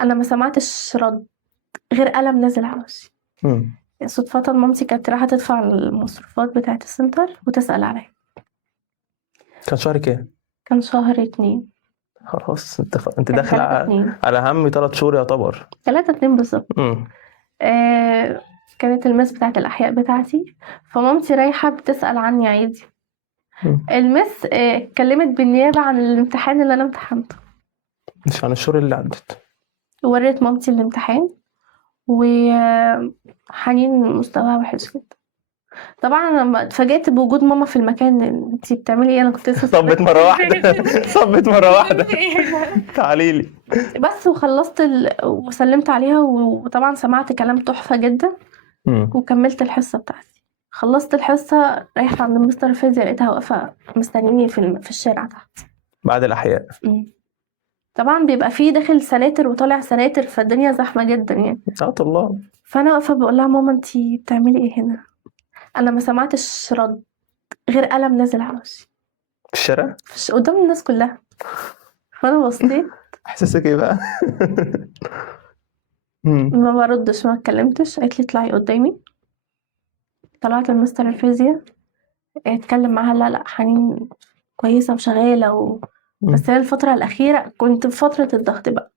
انا ما سمعتش رد غير قلم نازل على وشي. مم. صدفة مامتي كانت رايحة تدفع المصروفات بتاعة السنتر وتسأل عليا. كان شهر كام؟ كان شهر 2. خلاص انت كان داخله 3/2. على هم 3 شهور يعتبر. 3/2 بالظبط. مم. كانت المس بتاعة الأحياء بتاعتي، فمامتي رايحة بتسأل عني عادي. مم. المس اتكلمت بالنيابة عن الامتحان اللي أنا امتحنته، مش عن الشهور اللي عدت. ووريت مامتي الامتحان، وحنين مستواها وحش جدا. طبعا انا لما اتفاجئت بوجود ماما في المكان، انتي بتعملي ايه؟ انا كنت لسه صبت مره واحده صبت مره واحده. تعالي لي. بس وخلصت وسلمت عليها، وطبعا سمعت كلام تحفة جدا، مم. وكملت الحصة بتاعتي. خلصت الحصة رايحة عند مستر الفيزياء، لقيتها واقفة مستنيني في الشارع تحت. بعد الاحياء. طبعا بيبقى فيه داخل سناتر وطالع سناتر، فالدنيا زحمة جدا يعني. الله. فأنا واقفة بقول لها ماما انتي بتعملي ايه هنا؟ أنا ما سمعتش رد غير قلم نازل على وشي في الشارع. قدام الناس كلها. فأنا بصيت احساسك ايه بقى؟ مم. ما بردش، ما اتكلمتش. قالت لي اطلعي قدامي. طلعت لمستر الفيزياء، اتكلم معاها. لا حنين كويسة وشغالة مم. بس هي الفترة الأخيرة كنت في فترة الضغط بقى.